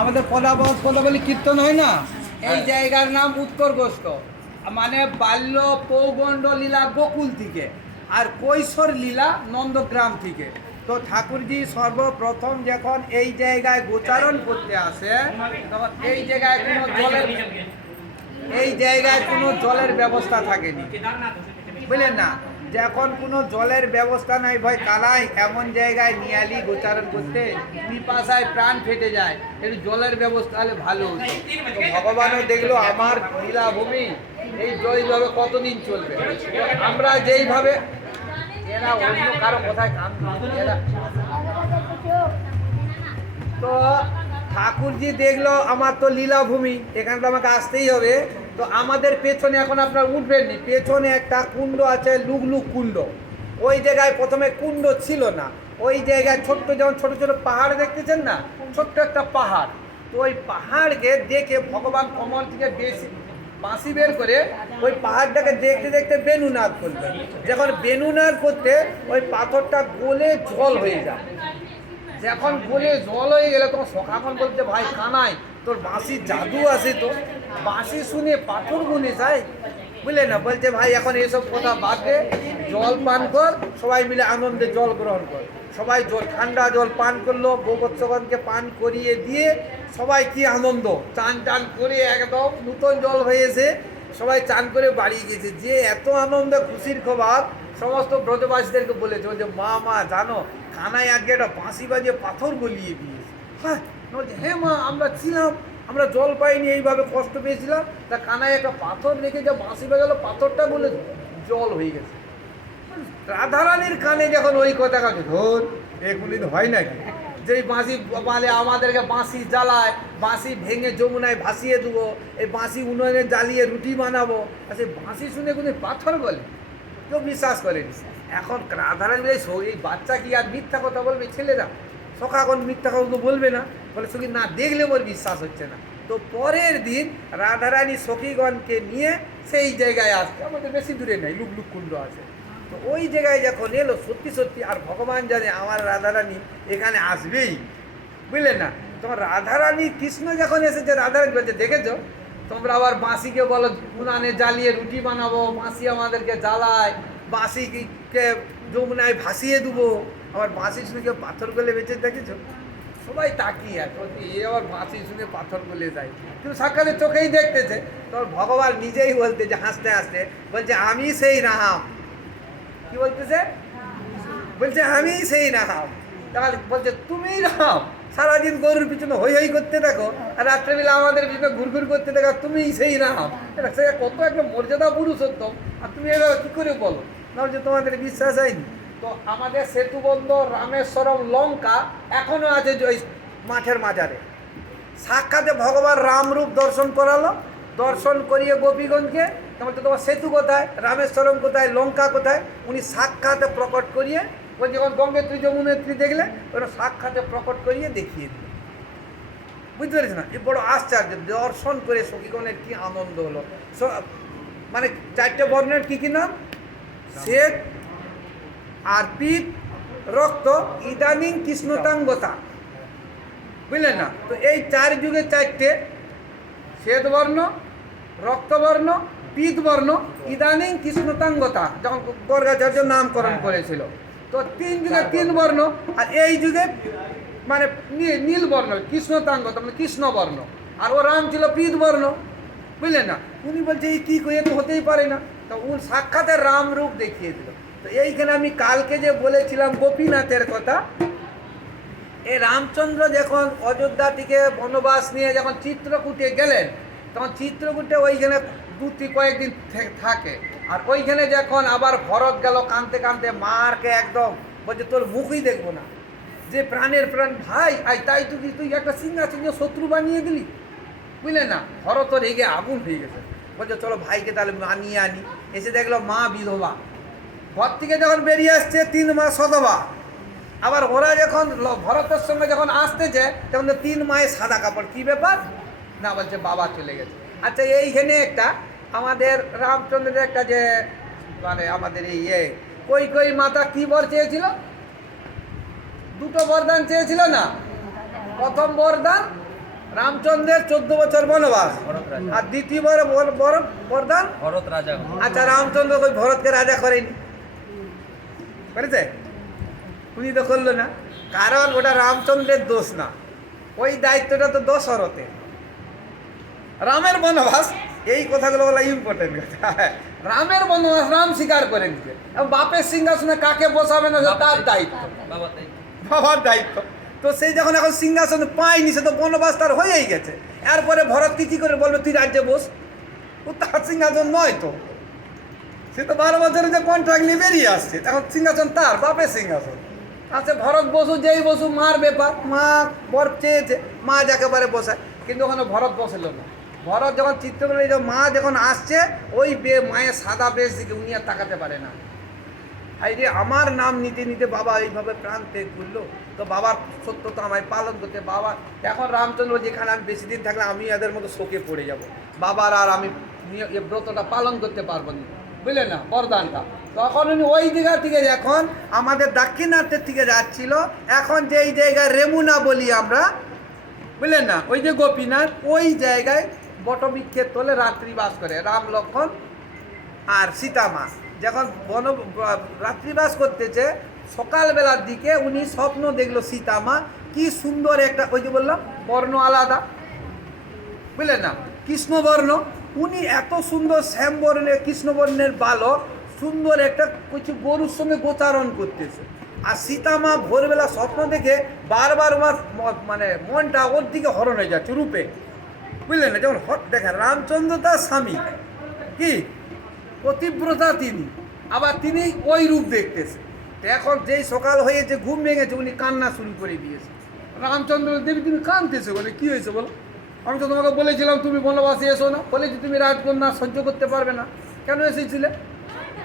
আমাদের পদাবল পদাবলী কীর্তন হয় না? এই জায়গার নাম উত্তর গোষ্ঠ মানে বাল্য পৌগণ্ড লীলা গোকুল থেকে আর কৈশোর লীলা নন্দগ্রাম থেকে। তো ঠাকুরজি সর্বপ্রথম যখন এই জায়গায় গোচারণ করতে আসে তখন এই জায়গায় কোনো জলের এই জায়গায় কোনো জলের ব্যবস্থা থাকেনি। বুঝলেন না? যখন কোনো জলের ব্যবস্থা নাই ভয় কালাই এমন জায়গায় নিয়ালি গোচারণ করতে পিপাসায় প্রাণ ফেটে যায়, একটু জলের ব্যবস্থা হলে ভালো ভগবানও দেখল আমার লীলাভূমি, এই জয়ভাবে কতদিন চলবে? আমরা যেইভাবে, এরা অন্য কারও কোথায় এরা তো ঠাকুরজি দেখল, আমার তো লীলাভূমি, এখানে তো আমাকে আসতেই হবে। তো আমাদের পেছনে এখন আপনার উঠবেননি পেছনে একটা কুণ্ড আছে লুকলুক কুণ্ড। ওই জায়গায় প্রথমে কুণ্ড ছিল না। ওই জায়গায় ছোট্ট যেমন ছোট ছোট পাহাড় দেখতেছেন না, ছোট্ট একটা পাহাড়। তো ওই পাহাড়কে দেখে ভগবান কমল থেকে বেশি বাঁশি বের করে ওই পাহাড়টাকে দেখতে দেখতে বেনুনাদ করবে যখন বেনুনাদ করতে ওই পাথরটা গলে জল হয়ে যায়। যখন বলে জল হয়ে গেলে তখন সখাখন বলছে, ভাই কানাই তোর বাঁশির জাদু আছে তো, বাঁশি শুনে পাথর গুনে যায়। বুঝলে না? বলছে, ভাই, এখন এসব কথা বাদ জল পান কর, সবাই মিলে আনন্দে জল গ্রহণ কর। সবাই জল, ঠান্ডা জল পান করল গোবৎসগণকে পান করিয়ে দিয়ে সবাই কি আনন্দ? চান টান করে একদম নূতন জল হয়েছে, সবাই চান করে বাড়ি গেছে। যে এত আনন্দ, খুশির খবর, সমস্ত ব্রজবাসীদেরকে বলেছে, বলছে, মা মা, জানো, কানায় আজকে একটা বাঁশি বাজিয়ে পাথর গলিয়ে দিয়েছে। হ্যাঁ হ্যাঁ মা আমরা ছিলাম আমরা জল পাইনি এইভাবে কষ্ট পেয়েছিলাম। তা কানায় একটা পাথর রেখে যা বাঁশি বাজালো পাথরটা বলে জল হয়ে গেছে। রাধারানীর কানে যখন ওই কথা কাছে ধর এগুলি হয় নাকি? যেই বাঁশি বলে আমাদেরকে বাঁশি জ্বালায় বাঁশি ভেঙে যমুনায় ভাসিয়ে দেবো এই বাঁশি উনুনে জ্বালিয়ে রুটি বানাবো। আর সেই বাঁশি শুনে কোনো পাথর বলে কেউ বিশ্বাস করেনি। এখন রাধারানী বলে "সো, এই বাচ্চা কি আর মিথ্যা কথা বলবে? ছেলেরা সখা মিথ্যা তো বলবে না। বলে, সখী, না দেখলে ওর বিশ্বাস হচ্ছে না। তো পরের দিন রাধারানী সখীগণকে নিয়ে সেই জায়গায় আসছে। আমাদের বেশি দূরে নেই, লুকলুক কুণ্ড আছে। তো ওই জায়গায় যখন এলো, সত্যি সত্যি আর ভগবান জানে আমার রাধারানী এখানে আসবেই। বুঝলে না? তোমার রাধারানী কৃষ্ণ যখন এসেছে, রাধারানী বলছে, দেখেছ? তোমরা আবার বাঁশিকে বলো, উনানে জ্বালিয়ে রুটি বানাবো, বাঁশি আমাদেরকে জ্বালায়, বাঁশিকে যমুনায় ভাসিয়ে দেবো। আবার বাঁশি শুনে পাথর গলে বেঁচে দেখেছ? সবাই তাকিয়ে আছে। এ আবার বাঁশি শুনে পাথর গলে যায়। কিন্তু সাক্ষাতের চোখেই দেখতেছে, তখন ভগবান নিজেই বলতে যে, হাসতে হাসতে বলছে, আমি সেই রাহাম কি বলতেছে? বলছে, আমি সেই রাহাম তাহলে বলছে, তুমি রাম সারাদিন গরুর পিছনে হই হই করতে থাকো আর রাত্রেবেলা আমাদের পিছনে ঘুরঘুর করতে থাকো তুমি সেই রাম এটা সে কত একটা মর্যাদা পুরুষোত্তম। আর তুমি এবার কী করে বলো? না যে তোমাদের বিশ্বাস হয়নি। তো আমাদের সেতুবন্ধ রামেশ্বরম লঙ্কা এখনও আছে ওই মাঠের মাজারে সাক্ষাতে ভগবান রামরূপ দর্শন করালো, দর্শন করিয়ে গোপীগঞ্জকে তোমার তো তোমার সেতু কোথায়, রামেশ্বরম কোথায়, লঙ্কা কোথায়, উনি সাক্ষাতে প্রকট করিয়ে ওই যখন গঙ্গেত্রী যমুনেত্রী দেখলে, ওরা সাক্ষাতে প্রকট করিয়ে দেখিয়ে দিল। বুঝতে পেরেছ না? এ বড় আশ্চর্য, দর্শন করে সখীগণের কি আনন্দ হলো। মানে চারটে বর্ণের কী কী নাম? শ্বেত আর পিত রক্ত ইদানিং কৃষ্ণতাঙ্গতা। বুঝলেন না? তো এই চার যুগে চারটে শ্বেতবর্ণ রক্তবর্ণ পিতবর্ণ ইদানিং কৃষ্ণতাঙ্গতা যখন গর্গাচার্য নামকরণ করেছিল। তো তিন যুগে তিন বর্ণ আর এই যুগে মানে নী- নীল বর্ণ কৃষ্ণতাঙ্গতা মানে কৃষ্ণবর্ণ। আর ও রাম ছিল পিতবর্ণ। বুঝলেন না? উনি বলছে এই কী করে? তো হতেই পারে না। তো উনি সাক্ষাতে রাম রূপ দেখিয়ে দিল। তো এইখানে আমি কালকে যে বলেছিলাম গোপীনাথের কথা, এ রামচন্দ্র যখন অযোধ্যা থেকে বনবাস নিয়ে যখন চিত্রকূটে গেলেন, তখন চিত্রকূটে ওইখানে দু তিন কয়েকদিন থাকে। আর ওইখানে যখন আবার ভরত গেল কানতে কানতে মারকে একদম বলছে, তোর মুখই দেখব না। যে প্রাণের প্রাণ, ভাই, আই, তাই তুই তুই একটা সিংহা সিংহ শত্রু বানিয়ে দিলি? বুঝলে না? ভরত রেগে আগুন হয়ে গেছে। বলছে, চলো ভাইকে তাহলে আনিয়ে আনি। এসে দেখল মা বিধবা। ঘর থেকে যখন বেরিয়ে আসছে তিন মাস সদবা। আবার ওরা যখন ভরতের সঙ্গে যখন আসতেছে তখন তিন মায়ের সাদা কাপড়। কি ব্যাপার? না বলছে বাবা চলে গেছে। আচ্ছা এইখানে একটা আমাদের রামচন্দ্রের একটা যে মানে আমাদের এই ইয়ে কই কই মাতা কি বর চেয়েছিল? দুটো বরদান চেয়েছিল না? প্রথম বরদান রামচন্দ্রের চোদ্দ বছর বনবাস। আর দ্বিতীয়বার বর- বর- বরদান? ভরত রাজা। আচ্ছা রামচন্দ্র ভরতকে রাজা করেনি। করেছে উনি তো করল না। কারণ ওটা রামচন্দ্রের দোষ না। ওই দায়িত্বটা তো দশরথের রামের বনবাস এই কথাগুলো বলা ইম্পর্টেন্ট কথা। রামের বনবাস রাম স্বীকার করে নিতে। বাপের সিংহাসনে কাকে বসাবে না তার দায়িত্ব। বাবার দায়িত্ব। তো সেই যখন এখন সিংহাসন পায়নি সে তো বনবাস তার হয়েই গেছে। এরপরে ভরতকে কি করে বলবে তুই রাজ্যে বস। ও তার সিংহাসন নয় তো। সে তো বারো বছরের যে কন্ট্রাক্ট নিয়ে বেরিয়ে আসছে, এখন সিংহাসন তার, বাপের সিংহাসন। আচ্ছা ভরত বসু, যেই বসু মার ব্যাপার, মা বর চেয়েছে, মা যাকে পারে বসায় কিন্তু ওখানে ভরত বসেল না। ভরত যখন চিত্রগুলো এই মা যখন আসছে, ওই বে মায়ের সাদা বেশ দিকে উনি আর তাকাতে পারে না। এই যে আমার নাম নিতে নিতে বাবা এইভাবে প্রাণ ত্যাগ করল, তো বাবার সত্য তো আমায় পালন করতে, বাবা, এখন রামচন্দ্র যেখানে আমি বেশি দিন থাকলে আমি এদের মতো শোকে পড়ে যাব। বাবার আর আমি ব্রতটা পালন করতে পারব না। বুঝলে না, বরদানটা। তখন উনি ওই দিঘা থেকে যখন আমাদের দাক্ষিণাত্যের থেকে যাচ্ছিল, এখন যেই জায়গায় রেমুনা বলি আমরা বুঝলেন না? ওই যে গোপীনাথ, ওই জায়গায় বটবৃক্ষের তলে রাত্রি বাস করে, রাম লক্ষণ আর সীতামা যখন বন, রাত্রিবাস করতেছে, সকালবেলার দিকে উনি স্বপ্ন দেখল সীতামা কি সুন্দর একটা, ওই যে বললাম, বর্ণ আলাদা বুঝলেন না? কৃষ্ণবর্ণ। উনি এত সুন্দর শ্যামবর্ণের কৃষ্ণবর্ণের বালক, সুন্দর একটা কিছু গরুর সঙ্গে গোচারণ করতেছে। আর সীতামা ভোরবেলা স্বপ্ন দেখে বারবার ওর মানে মনটা ওর দিকে হরণ হয়ে যাচ্ছে রূপে। বুঝলেন না? যেমন হট, দেখেন, রামচন্দ্র তার স্বামী, কি? পতিব্রতা তিনি। আবার তিনি ওই রূপ দেখতেছে। এখন যেই সকাল হয়েছে ঘুম ভেঙেছে, উনি কান্না শুরু করে দিয়েছে। রামচন্দ্র দেবী তুমি কাঁদতেছে বলে, কি হয়েছে বলো? আমি তো তোমাকে বলেছিলাম, তুমি বনবাসে এসো না। বলেছি, তুমি রাজকন্যা সহ্য করতে পারবে না। কেন এসেছিলে?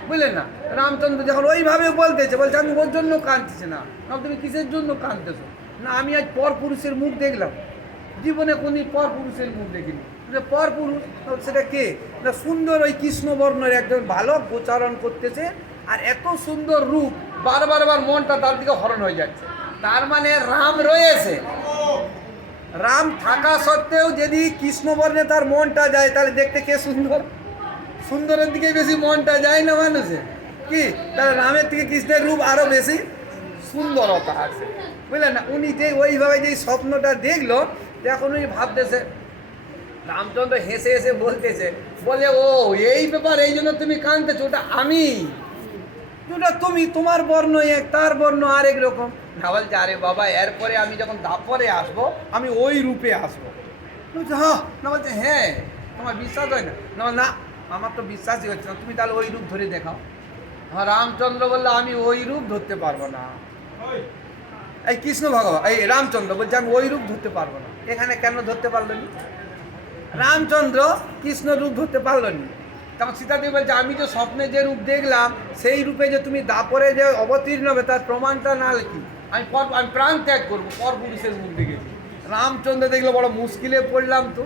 বুঝলেন না? রামচন্দ্র যখন ওইভাবে বলতেছে, বলছে, আমি ওর জন্য কাঁদতেছি না। তুমি কিসের জন্য কাঁদতেছো? না, আমি আজ পর পুরুষের মুখ দেখলাম। জীবনে কোনদিন পর পুরুষের মুখ দেখিনি। পর পুরুষ সেটা কে? না, সুন্দর ওই কৃষ্ণবর্ণের একজন ভালো গোচারণ করতেছে, আর এত সুন্দর রূপ, বারবার বার মনটা তার দিকে হরণ হয়ে যাচ্ছে। তার মানে রাম রয়েছে। রাম থাকা সত্ত্বেও যদি কৃষ্ণবর্ণে তার মনটা যায়, তাহলে দেখতে কে সুন্দর? সুন্দরের দিকে বেশি মনটা যায় না মানুষের। কি? তাহলে রামের থেকে কৃষ্ণের রূপ আরও বেশি সুন্দরতা আছে। বুঝলেন না? উনি যে ওইভাবে যেই স্বপ্নটা দেখল এখন উনি ভাবতেছে, রামচন্দ্র হেসে হেসে বলতেছে, বলে, ও, এই ব্যাপার, এই জন্য তুমি কাঁদতেছো, ওটা আমি ওটা তুমি তোমার বর্ণ এক তার বর্ণ আরেক রকম। না বলছে আরে বাবা এরপরে আমি যখন দাপরে আসব আমি ওই রূপে আসব। বলছে, হ্যাঁ। না বলছে হ্যাঁ তোমার বিশ্বাস হয় না? না না আমার তো বিশ্বাসই হচ্ছে না। তুমি তাহলে ওই রূপ ধরে দেখাও। হ্যাঁ রামচন্দ্র বললে আমি ওই রূপ ধরতে পারব না। এই কৃষ্ণ ভগবান এই রামচন্দ্র বলছে আমি ওই রূপ ধরতে পারব না। এখানে কেন ধরতে পারল নি? রামচন্দ্র কৃষ্ণ রূপ ধরতে পারল নি। তখন সীতাদেবী বলছে, আমি যে স্বপ্নে যে রূপ দেখলাম, সেই রূপে যে তুমি দাপরে যে অবতীর্ণ হবে, তার প্রমাণটা না কি? আমি পর, আমি প্রাণ ত্যাগ করব, পর পুরুষের মুখ দেখেছি রামচন্দ্র দেখল বড় মুশকিলে পড়লাম তো।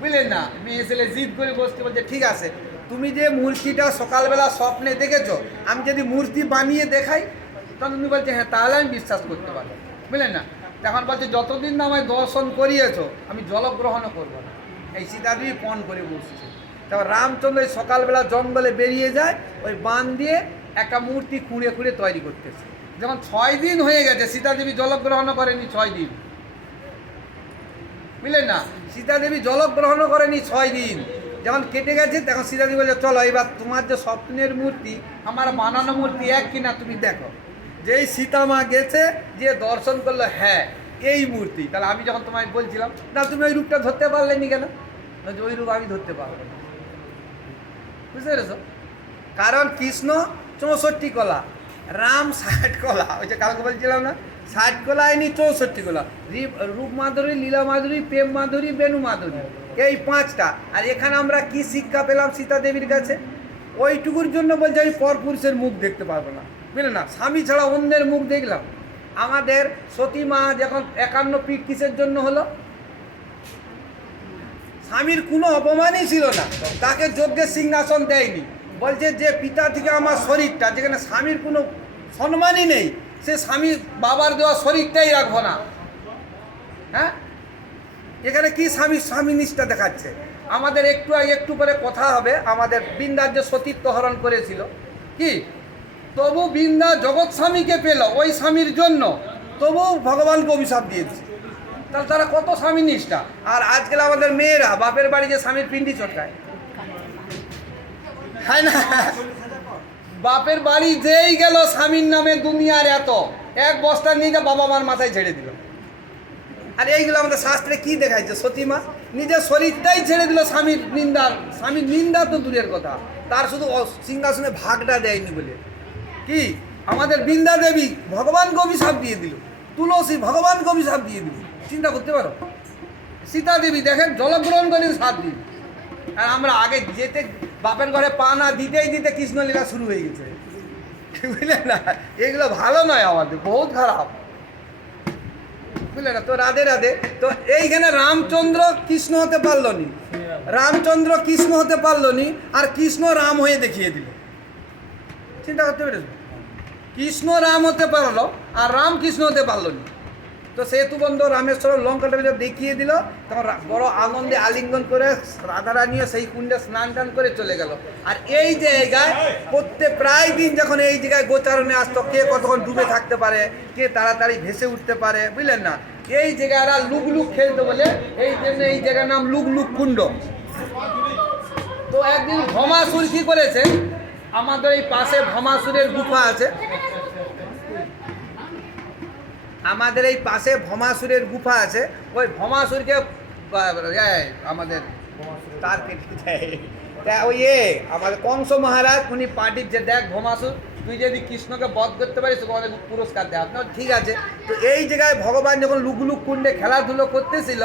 বুঝলেন না মেয়ে ছেলে জিদ করে বসতে বলছে, ঠিক আছে, তুমি যে মূর্তিটা সকালবেলা স্বপ্নে দেখেছ, আমি যদি মূর্তি বানিয়ে দেখাই, তখন তুমি বলছে হ্যাঁ তাহলে আমি বিশ্বাস করতে পারব। বুঝলেন না? তখন বলছে, যতদিন না আমায় দর্শন করিয়েছো, আমি জলগ্রহণও করব না। এই সীতাদেবী পণ করে বসছে। তারপর রামচন্দ্র ওই সকালবেলা জঙ্গলে বেরিয়ে যায়, ওই বান দিয়ে একটা মূর্তি খুঁড়ে খুঁড়ে তৈরি করতেছে। যেমন ছয় দিন হয়ে গেছে, সীতাদেবী জলগ্রহণ করেনি ছয় দিন। বুঝলেন না? সীতাদেবী জলগ্রহণ করেনি ছয় দিন। যখন কেটে গেছে, তখন সীতাদেবী বলছে, চলো, এবার তোমার যে স্বপ্নের মূর্তি, আমার বানানো মূর্তি এক কিনা তুমি দেখো। যেই সীতামা গেছে যে দর্শন করল হ্যাঁ এই মূর্তি। তাহলে আমি যখন তোমায় বলছিলাম, না, তুমি ওই রূপটা ধরতে পারলে নি কেন ওই রূপ আমি ধরতে পারব না। বুঝতে পেরেছ? কারণ কৃষ্ণ চৌষট্টি কলা, রাম ষাট কলা, ওই যে কালকে বলছিলাম না, ষাট কলা এনি চৌষট্টি কলা। রূপ মাধুরী, লীলা মাধুরী, প্রেম মাধুরী, বেনু মাধুরী, এই পাঁচটা। আর এখানে আমরা কি শিক্ষা পেলাম সীতা দেবীর কাছে? ওইটুকুর জন্য বলছে, আমি পরপুরুষের মুখ দেখতে পারব না। বুঝলেন না? স্বামী ছাড়া অন্যের মুখ দেখলাম। আমাদের সতী মা যখন একান্ন পিঠ কিসের জন্য হলো? স্বামীর কোনো অপমানই ছিল না। তাকে যজ্ঞের সিংহাসন দেয়নি। বলছে যে পিতা থেকে আমার শরীরটা, যেখানে স্বামীর কোনো সম্মানই নেই, সে স্বামী বাবার দেওয়া শরীরটাই রাখব না। হ্যাঁ? এখানে কি স্বামী স্বামী নিষ্ঠা দেখাচ্ছে? আমাদের একটু একটু করে কথা হবে। আমাদের বৃন্দার যে সতীত্ব হরণ করেছিল, কি? তবু বৃন্দা জগৎ স্বামীকে পেল, ওই স্বামীর জন্য। তবু ভগবানকে অভিশাপ দিয়েছে। তাহলে তারা কত স্বামী নিষ্ঠা? আর আজকাল আমাদের মেয়েরা বাপের বাড়ি যে স্বামীর পিন্ডি চটকায়। হ্যাঁ না। বাপের বাড়ি যেই গেল স্বামীর নামে দুনিয়ার এত। এক বস্তা নিয়ে যা বাবা মার মাথায় ছেড়ে দিল। আর এইগুলো আমাদের শাস্ত্রে কি দেখাইছে সতীমা নিজের শরীরটাই ছেড়ে দিল স্বামীর নিন্দার। স্বামীর নিন্দা তো দূরের কথা। তার শুধু সিংহাসনে ভাগটা দেয়নি বলে। কি? আমাদের বৃন্দা দেবী ভগবানকে অভিশাপ দিয়ে দিল। তুলসী ভগবানকে অভিশাপ দিয়ে দিল। চিন্তা করতে পারো? সীতা দেবী, দেখেন, জলগ্রহণ করে সাত দিন। আর আমরা আগে যেতে, বাপের ঘরে পা না দিতেই দিতে কৃষ্ণলীলা শুরু হয়ে গেছে। বুঝলেন না? এগুলো ভালো নয় আমাদের, বহুত খারাপ। বুঝলে না? তো রাধে রাধে। তো এইখানে রামচন্দ্র কৃষ্ণ হতে পারল নি। রামচন্দ্র কৃষ্ণ হতে পারল নি, আর কৃষ্ণ রাম হয়ে দেখিয়ে দিল। চিন্তা করতে পেরেছ? কৃষ্ণ রাম হতে পারল, আর রাম কৃষ্ণ হতে পারল না। তো সেতু বন্ধ রামেশ্বর লঙ্কাটা দেখিয়ে দিল, তখন বড় আনন্দে আলিঙ্গন করে রাধারানীও সেই কুণ্ডে স্নান টান করে চলে গেল। আর এই জায়গায় প্রত্যেক প্রায় দিন যখন এই জায়গায় গোচারণে আসতো, কে কতক্ষণ ডুবে থাকতে পারে, কে তাড়াতাড়ি ভেসে উঠতে পারে, বুঝলেন না? এই জায়গায় এরা লুক লুক খেলতো বলে, এই জন্য এই জায়গার নাম লুকলুক লুক কুণ্ড। তো একদিন ভমাসুর কি করেছে? আমাদের এই পাশে ভমাসুরের গুফা আছে। আমাদের এই পাশে ভমাসুরের গুফা আছে। ওই ভমাসুরকে আমাদের তার কেটে দেয়। তা ওই এ আমাদের কংস মহারাজ উনি পার্টির যে দেখ ভমাসুর তুই যদি কৃষ্ণকে বধ করতে পারিস তোকে অনেক পুরস্কার দেয় আপনার ঠিক আছে। তো এই জায়গায় ভগবান যখন লুকলুক কুণ্ডে খেলাধুলো করতেছিল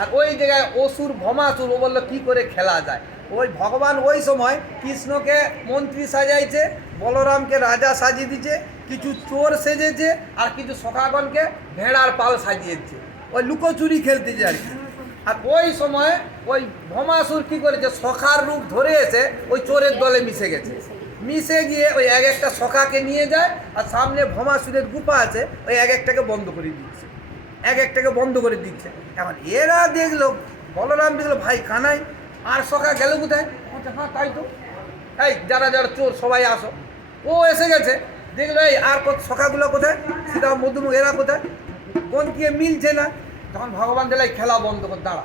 আর ওই জায়গায় অসুর ভমাসুর ও বলল কী করে খেলা যায়? ওই ভগবান ওই সময় কৃষ্ণকে মন্ত্রী সাজাইছে বলরামকে রাজা সাজিয়ে দিয়েছে কিছু চোর সেজেছে আর কিছু সখাগণকে ভেড়ার পাল সাজিয়েছে। ওই লুকোচুরি খেলতেছে আর আর ওই সময় ওই ভমাসুর কি করেছে, সখার রূপ ধরে এসে ওই চোরের দলে মিশে গেছে। মিশে গিয়ে ওই এক একটা সখাকে নিয়ে যায় আর সামনে ভমাসুরের গুপা আছে, ওই এক একটাকে বন্ধ করে দিচ্ছে। এক একটাকে বন্ধ করে দিচ্ছে। এখন এরা দেখল, বলরাম দেখল, ভাই, কানাই, আর সখা গেল কোথায়? হ্যাঁ তাই তো। এই, যারা যারা চোর, সবাই আসো। ও এসে গেছে। দেখল এই আর কত সখাগুলো কোথায়? সীতা মধুমুখ, এরা কোথায়? কোন কে মিলছে না? তখন ভগবান দিলে খেলা বন্ধ কর, দাঁড়া।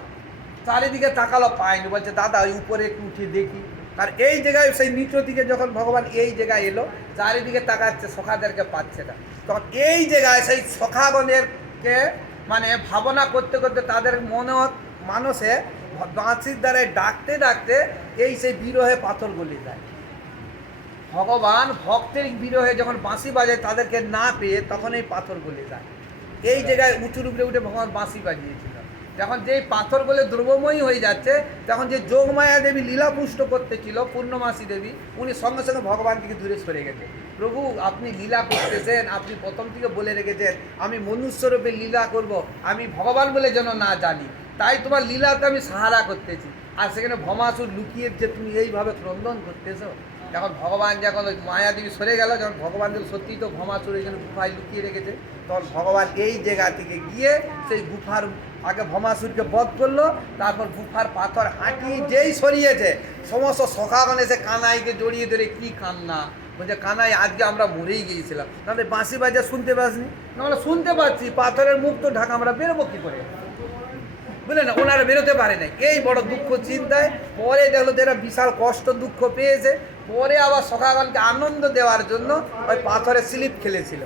চারিদিকে তাকালো, পায়নি। বলছে, দাদা, ওই উপরে একটু উঠে দেখি। আর এই জায়গায় সেই নিচ দিকে যখন ভগবান এই জায়গায় এলো, চারিদিকে তাকাচ্ছে, সখাদেরকে পাচ্ছে না। তখন এই জায়গায় সেই সখাগণেরকে মানে ভাবনা করতে করতে তাদের মনে মানুষে বাঁচির দ্বারায় ডাকতে ডাকতে এই সেই বিরহে পাথর গলে যায়। ভগবান ভক্তের বিরহে যখন বাঁশি বাজায় তাদেরকে না পেয়ে তখন এই পাথর গলে যায়। এই জায়গায় উঁচুর উপরে উঠে ভগবান বাঁশি বাজিয়েছিল। যখন যেই পাথর গলে দ্রব্যময়ী হয়ে যাচ্ছে, তখন যে যোগমায়া দেবী লীলাপুষ্ট করতেছিল পূর্ণমাসী দেবী, উনি সঙ্গে সঙ্গে ভগবান থেকে দূরে সরে গেছে। প্রভু, আপনি লীলা করতেছেন, আপনি প্রথম থেকে বলে রেখেছেন, আমি মনুষ্যরূপে লীলা করব, আমি ভগবান বলে যেন না জানি, তাই তোমার লীলাতে আমি সাহারা করতেছি। আর সেখানে ভমাসুর লুকিয়ে যে তুমি এইভাবে ক্রন্দন করতেছো যখন ভগবান যখন ওই মায়াদেবী সরে গেল, যখন ভগবান যখন সত্যি তো ভমাসুর এখানে গুফায় লুকিয়ে রেখেছে, তখন ভগবান এই জায়গা থেকে গিয়ে সেই গুফার আগে ভমাসুরকে বধ করল, তারপর গুফার পাথর হাঁটি যেই সরিয়েছে, সমস্ত সখাগণ এসে কানাইকে জড়িয়ে ধরে, কি কান্না? বলছে, কানাই, আজকে আমরা মরেই গিয়েছিলাম। তাহলে বাঁশি বাজা শুনতে পাসনি? না আমরা শুনতে পাচ্ছি, পাথরের মুখ তো ঢাকা, আমরা বেরোবো কী করে? বুঝলেন না? ওনারা বেরোতে পারে নাই। এই বড় দুঃখ চিন্তায় পরে দেখল যে বিশাল কষ্ট দুঃখ পেয়েছে। পরে আবার সকালকে আনন্দ দেওয়ার জন্য ওই পাথরে স্লিপ খেলেছিল।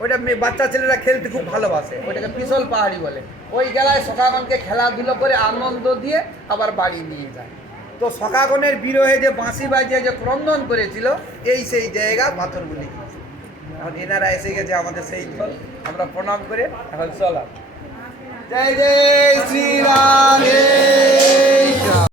ওইটা বাচ্চা ছেলেরা খেলতে খুব ভালোবাসে। ওইটাকে পিছল পাহাড়ি বলে। ওই গেলায় সকাগণকে খেলাধুলো করে আনন্দ দিয়ে আবার বাড়ি নিয়ে যায়। তো সকাগণের বিরোহে যে বাঁশি বাজিয়ে যে ক্রন্দন করেছিল, এই সেই জায়গা পাথরগুলি। এখন এনারা এসে গেছে আমাদের সেই দল আমরা প্রণাম করে এখন চলাম। जय जय श्री राधे